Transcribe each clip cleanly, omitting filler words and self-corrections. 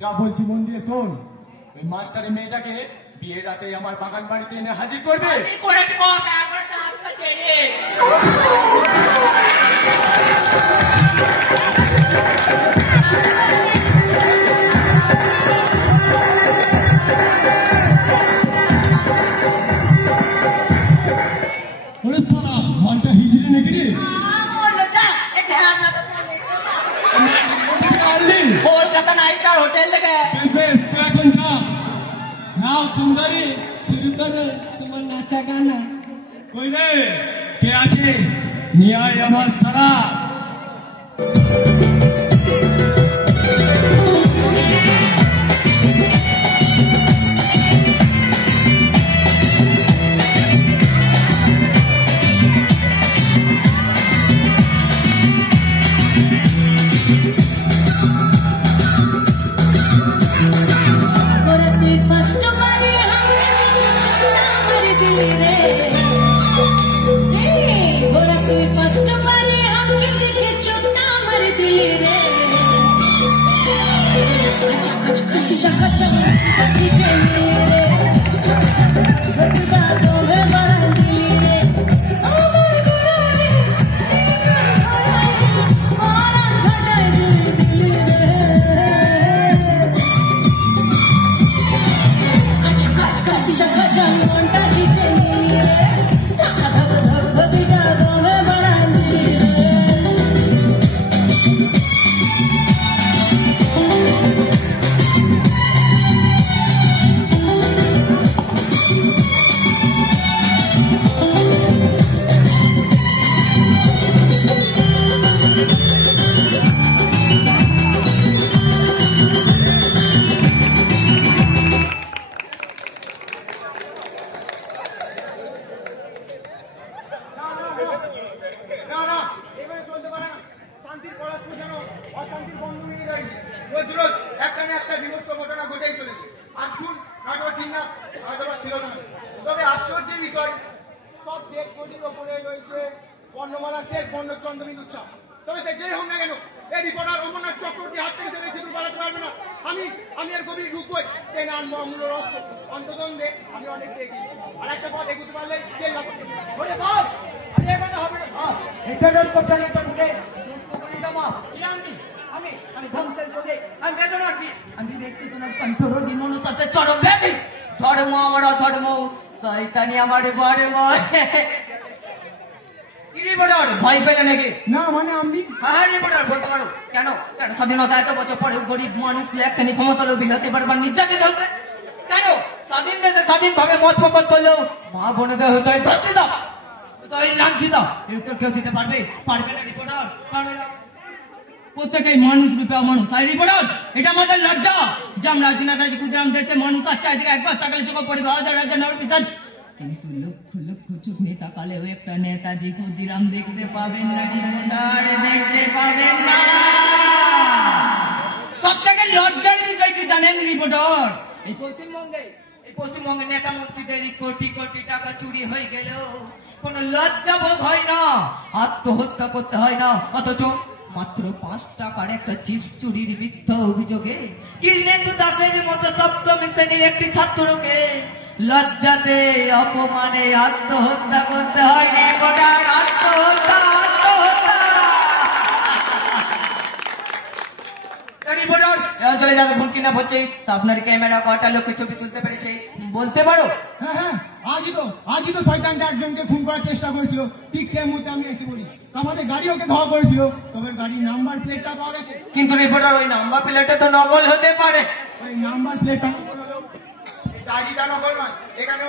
যা বলছি মন দিয়ে শোন। ওই মাস্টারের মেয়েটাকে বিয়ের রাতে আমার বাগান বাড়িতে এনে হাজির করবে। মানটা হিজড়ে নাকি রে? কলকাতা নাইট স্টার হোটেল থেকে এখন যা নাও সুন্দরী শুরু করো তোমার নাচা গানা। কই রে কে আছিস? নিয়ে আয় আমার সারা। তবে আশ্চর্যের বিষয় সব দেশ কোটির ওপরে রয়েছে বর্ণমালা শেষ বর্ণ চন্দ্রবিন্দু উৎসব। তবে সে যেই হোক না কেন এই রিপোর্টার অমরনাথ চক্রবর্তী হাত থেকে সে সিঁদুর বাড়াতে পারবে না। আমি এর গভীর ঢুকবই টেন আনবো অমূল্য রহস্য। অন্তদ্বন্দ্বে আমি অনেক এগিয়ে আর একটা পথ এগুতে পারলে জেল না করতে বলে বল আমি এ কথা হবে না। এটা করতে না তো ঢুকে আমি ধ্বংসের যোগে আমি বেদনার আমি দেখছি তোমার কণ্ঠরোধী মনুষ্যত্বের চরম ব্যাধি। ধর্ম আমার অধর্ম শয়তানি আমার বড় ময়। ভয় পেলে নাকি? না মানে আমি হ্যাঁ রিপোর্টার বলতে পারো কেন কেন স্বাধীনতা এত বছর পরে গরিব মানুষ এক শ্রেণী ক্ষমতা লোভী হতে পারবার নির্যাতিত হচ্ছে কেন? স্বাধীন দেশে স্বাধীন ভাবে মত প্রকাশ করলেও মা বোনেদের হতে ধরতে দাও লাঞ্ছিত কেউ দিতে পারবে পারবে না রিপোর্টার পারবে না। প্রত্যেকেই মানুষ রূপে অমানুষ। আর রিপোর্টার এটা আমাদের লজ্জা যে আমরা নেতাজি ক্ষুদিরাম দেশে মানুষ আর চারিদিকে একবার তাকালে চোখে পড়বে হাজার হাজার পিতাজ কিন্তু লক্ষ লক্ষ চোখ নিয়ে তাকালেও একটা নেতাজি ক্ষুদিরাম দেখতে পাবেন না রিপোর্টার, দেখতে পাবেন না। সব থেকে লজ্জার বিষয় কি জানেন রিপোর্টার? এই পশ্চিমবঙ্গে নেতা মন্ত্রীদের কোটি কোটি টাকা চুরি হয়ে গেলেও কোন লজ্জা বোধ হয় না, আত্মহত্যা করতে হয় না। অথচ মাত্র 5 টাকার একটা চিপস চুরির মিথ্যা অভিযোগে কৃষ্ণেন্দু দাসের মতো সপ্তম শ্রেণীর একটি ছাত্রকে লজ্জাতে অপমানে আত্মহত্যা করতে হয়। রিপোর্টার আত্মহত্যা রিপোর্টার এই অঞ্চলে যাদের ভুল কিনা হচ্ছে তা আপনার ক্যামেরা কটা লোকের ছবি তুলতে পেরেছে বলতে পারো? হ্যাঁ আজই তো শয়তানটা একজনকে খুন করার চেষ্টা করেছিল। ঠিক সেই মুহূর্তে আমি এসে বলি আমাদের গাড়ি ওকে ধরা করেছিল। তবে গাড়ির নাম্বার প্লেটটা পাওয়া গেছে। কিন্তু রিপোর্টার ওই নাম্বার প্লেটে তো নকল হতে পারে। ওই নাম্বার প্লেটটা ডায়েরিটা নকল নয়, এখানে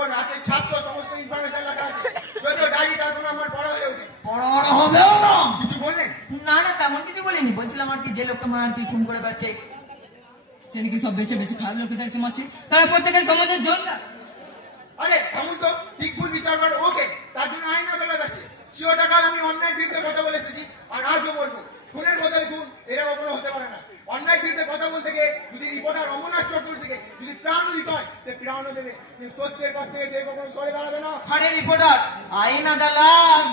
ওর হাতের ছাত্র সমস্ত ইনফরমেশন লেখা আছে। যদিও ডায়েরিটা এখন আমার পড়া হয়ে ওঠে পড়া হবেও না। কিছু বললেন? না তেমন কিছু বলিনি, বলছিলাম আর কি যে লোকটা আমার আর কি খুন করে বেড়াচ্ছে সে নাকি সব বেঁচে বেঁচে খারাপ লোকেদেরকে মারছে, তারা প্রত্যেকের সমাজের জন্য। আরে এমন তো ঠিক ভুল বিচার করে ওকে, তার জন্য আইন আদালত আছে। শিওটা কাল আমি অন্যায় বিরুদ্ধে কথা বলে এসেছি আর আজও বলবো খুনের বদলে খুন এরা কখনো হতে পারে না। অন্যায় বিরুদ্ধে কথা বলতে গিয়ে যদি রিপোর্টার অমরনাথ চক্রবর্তী থেকে যদি প্রাণ দিতে হয় সে প্রাণও দেবে, সত্যের পর থেকে সে কখনো সরে দাঁড়াবে না। আরে রিপোর্টার আইন আদালত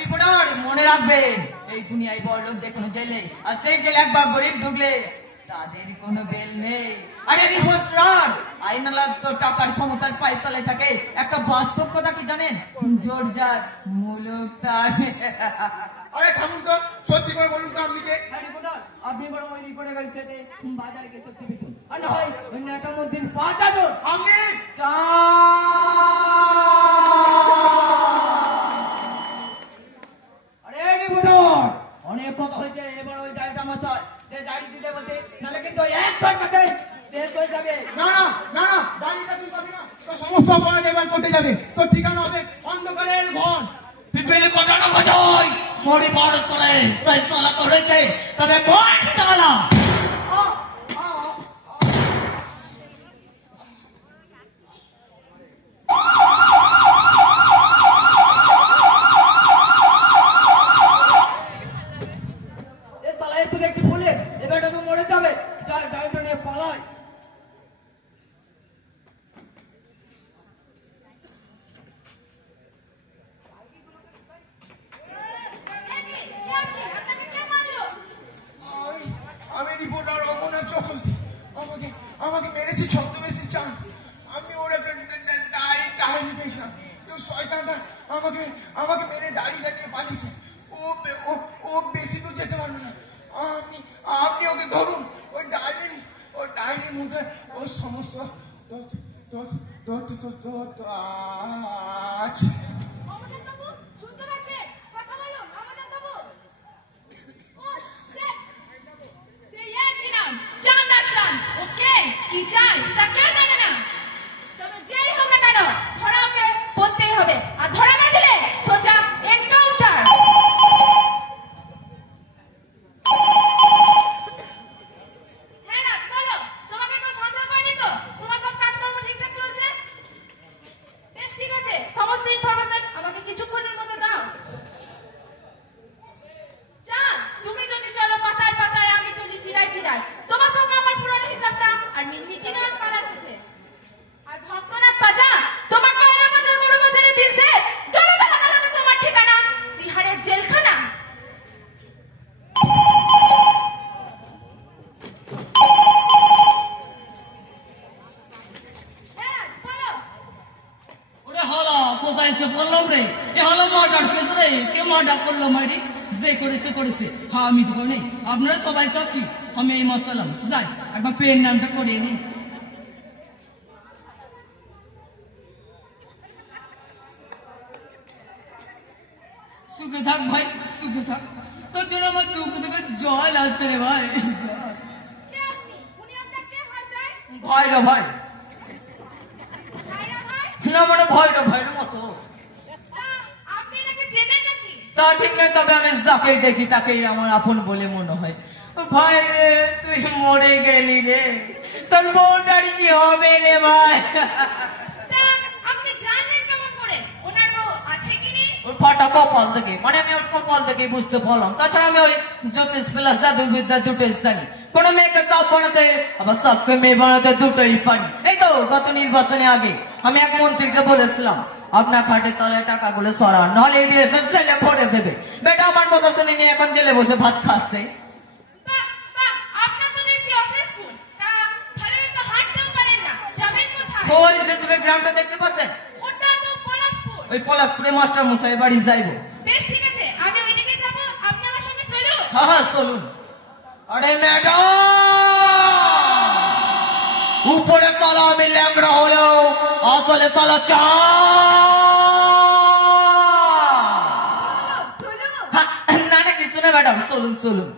রিপোর্টার মনে রাখবেন, এই দুনিয়ায় বড় লোক দেখানো জেলে, আর সেই জেলে একবার গরিব ঢুকলে তাদের কোনো বেল নেই। আরে রিপোর্টার, আইনালা তো টাকার ক্ষমতার পায়ের তলায় থাকে। একটা বাস্তব কথা কি জানেন? জোর যার মুলুক তার। আরে থামুন তো, সত্যি করে বলুন তো আপনি কে? রিপোর্টার, আপনি বড় ওই রিপোর্টার গাড়ি চেতে বাজারে গিয়ে সত্যি পিছু, আর না হয় ওই নেতামুদ্দিন পাঠানো আপনি আরে রিপোর্টার, অনেক কথা হয়েছে, এবার ওই গাড়িটা আমার চাই, যে গাড়ি দিতে বলছে, নাহলে কিন্তু এক ছটকাতে শেষ হয়ে যাবে। না না না না, গাড়িটা তুই যাবি না, তো সমস্যা পরে এবার করতে যাবে। তোর ঠিকানা হবে অন্ধকারের ঘর। পিপেলে কোটানো গজয় মরি বড় তোরে তাই সালা করেছে, তবে বড় তালা এ সালা একটু দেখছি বলে এবার তো মরে যাবে। যাই গাড়িটা নিয়ে পালাই। আমি রিপোর্টার অমরনাথ চক্রবর্তী। আমাকে আমাকে মেরেছে ছদ্মবেশী চাঁদ। আমি ওর একটা ডায়েরি পেয়েছিলাম। কেউ শয়তানটা আমাকে আমাকে মেরে ডায়েরিটা নিয়ে পালিয়েছে। ও ও ও বেশি দূর যেতে পারবে না। আপনি আপনি ওকে ধরুন। ওই ডায়েরির মধ্যে ওর সমস্ত আছে। অমরনাথবাবু, শুনতে পাচ্ছেন? কথা বলুন, অমরনাথবাবু। ও, স্যার। সে কি নাম? চাঁদ আর চাঁদ। ওকে, কি চাই তা কেউ জানে না। তবে যেই হোক না কেন, ধরা ওকে পড়তেই হবে। আর ধরা না দিলে সোজা এনকাউন্টার। হ্যাঁ রাত, বলো। তোমাকে কেউ সন্দেহ করেনি তো? তোমার সব কাজকর্ম ঠিকঠাক চলছে? বেশ, ঠিক আছে, সমস্ত ইনফরমেশন আমাকে কিছুক্ষণের মধ্যে দাও। চাঁদ, তুমি যদি চলো পাতায় পাতায়, আমি চলি সিরায় সিরায়। তোমার সঙ্গে আমার পুরনো হিসাবটা আর মিটিনার পালা আছে। আর ভক্তনাথ পাজা, তোমার পয়লা বছর বড় বছরের দিনছে চলো আদালতে তোমার ঠিকানা তিহারের জেলখানা। হ্যাঁ, বলো। ওরে হলো কোথায় এসে বললাম রে, এ হলো মার্ডার কেস রে। কে মার্ডার করলো মারি? যে করেছে করেছে, হ্যাঁ আমি তো করি। আপনারা সবাই সব কি, আমি এই মত চলাম। যাই একবার পেন নামটা করিয়ে নি। সুখে থাক ভাই, সুখে থাক। তোর জন্য আমার দুঃখ থেকে জল আসছে রে ভাই। কে আপনি? উনি আপনাকে ভয় দেয়? ভাই রে ভাই, ভাইরা ভাই? না মানে ভয়টা ভাইয়ের মতো। তা আপনি এনাকে চেনেন নাকি? তা ঠিক নয়, তবে আমি যাকেই দেখি তাকেই আমার আপন বলে মনে হয়। ভাই রে, তুই মরে গেলি রে, তোর বউটার কি হবে রে ভাই? তা আপনি জানলেন কেমন করে? ওনার বউ আছে কি নেই? ওর ফাটা কপাল থেকে, মানে আমি ওর কপাল থেকে বুঝতে পারলাম। তাছাড়া আমি ওই জ্যোতিষ প্লাস জাদুবিদ্যা দুটোই জানি। কোন মেয়েকে সাপ বানাতে আবার সাপকে মেয়ে বানাতে দুটোই পারি। এই তো গত নির্বাচনে আগে আমি এক মন্ত্রীকে বলেছিলাম, আপনার খাটের তলায় টাকাগুলো সরান, নাহলে এসে জেলে ভরে দেবে। বেটা আমার কথা শুনে নিয়ে এখন জেলে বসে ভাত খাচ্ছে। বাহ, বাহ, আপনার তো দেখছি অফিসফুল। তা ভালোই তো হাঁটতেও পারেন না, যাবেন কোথায়? ওই যে তুমি গ্রামটা দেখতে পাচ্ছেন, ওটা তো পলাশপুর। ওই পলাশপুরে মাস্টার মশাই বাড়ি যাইবো। বেশ, ঠিক আছে, আমি ওইদিকে যাবো, আপনি আমার সঙ্গে চলুন। হ্যাঁ হ্যাঁ চলুন। আরে ম্যাডাম, উপরে সালা আমি ল্যাংড়া হলেও আসলে সালা চা। চলুন। না না কিছু না ম্যাডাম, চলুন চলুন।